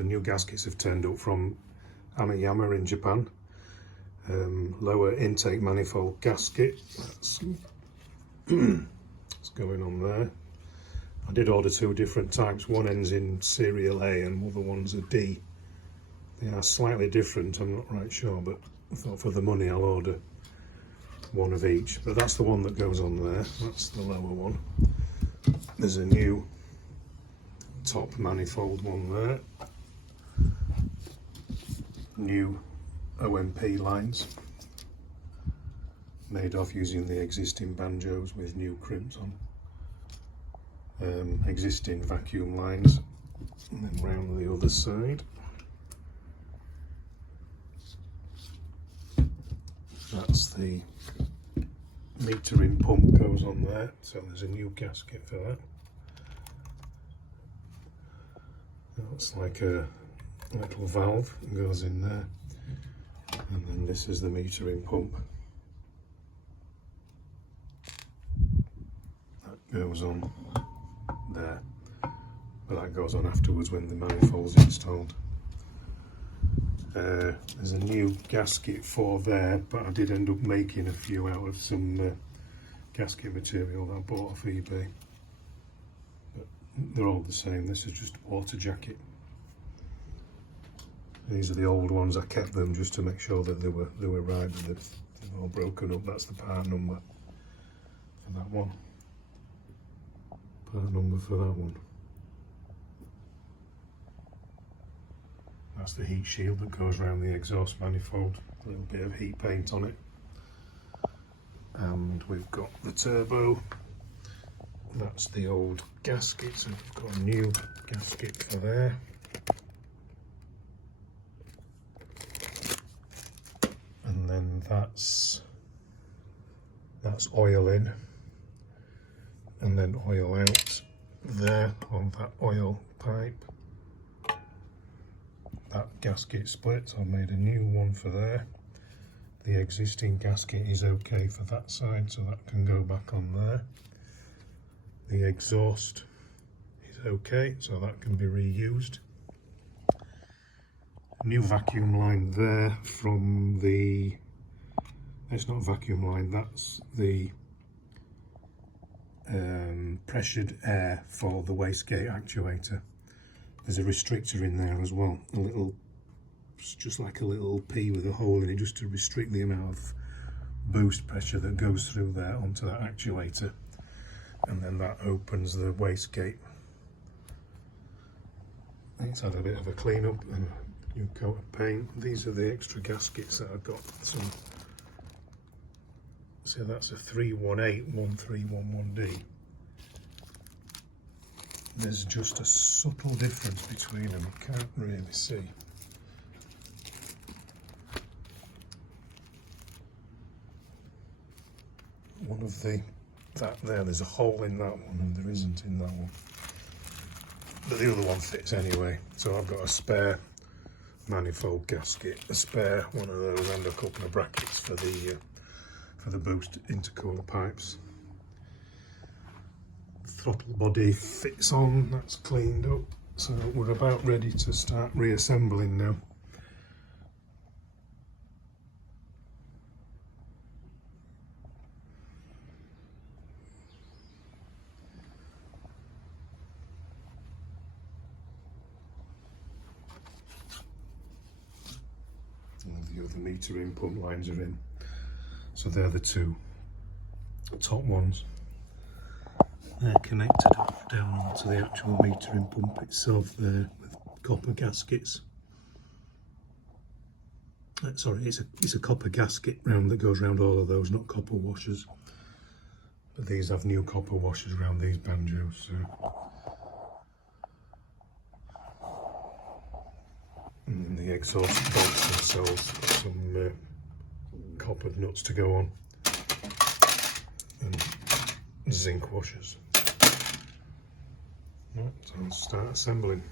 So new gaskets have turned up from Amayama in Japan. Lower intake manifold gasket. That's what's going on there. I did order two different types. One ends in serial A and the other one's a D. They are slightly different, I'm not right sure, but I thought for the money I'll order one of each. But that's the one that goes on there. That's the lower one. There's a new top manifold one there. New OMP lines made off using the existing banjos with new crimps on. Existing vacuum lines, and then round the other side. That's the metering pump goes on there, so there's a new gasket for that. That's like a little valve that goes in there, and then this is the metering pump. That goes on there, but that goes on afterwards when the manifold's installed. There's a new gasket for there, but I did end up making a few out of some gasket material that I bought off eBay. But they're all the same. This is just a water jacket. These are the old ones. I kept them just to make sure that they were right, and they're all broken up. That's the part number for that one. Part number for that one. That's the heat shield that goes around the exhaust manifold. A little bit of heat paint on it. And we've got the turbo. That's the old gasket, so we've got a new gasket for there. And then that's oil in, and then oil out there on that oil pipe. That gasket splits. I made a new one for there. The existing gasket is okay for that side, so that can go back on there. The exhaust is okay, so that can be reused. New vacuum line there from the, it's not a vacuum line, that's the pressured air for the wastegate actuator. There's a restrictor in there as well, a little, just like a little P with a hole in it, just to restrict the amount of boost pressure that goes through there onto that actuator, and then that opens the wastegate. It's had a bit of a clean up and a new coat of paint. These are the extra gaskets that I've got. So that's a 318-1311D. There's just a subtle difference between them, you can't really see. One of there's a hole in that one and there isn't in that one. But the other one fits anyway. So I've got a spare manifold gasket, a spare one of those, and a couple of brackets for the boost intercooler pipes. Throttle body fits on, that's cleaned up, so we're about ready to start reassembling now. And the other metering pump lines are in, so they're the two top ones. They're connected up down onto the actual metering pump itself there with copper gaskets. Sorry, it's a copper gasket round that goes around all of those, not copper washers. But these have new copper washers around these banjos. So. And the exhaust bolts themselves got some copper nuts to go on, and zinc washers. Right, so I'll start assembling.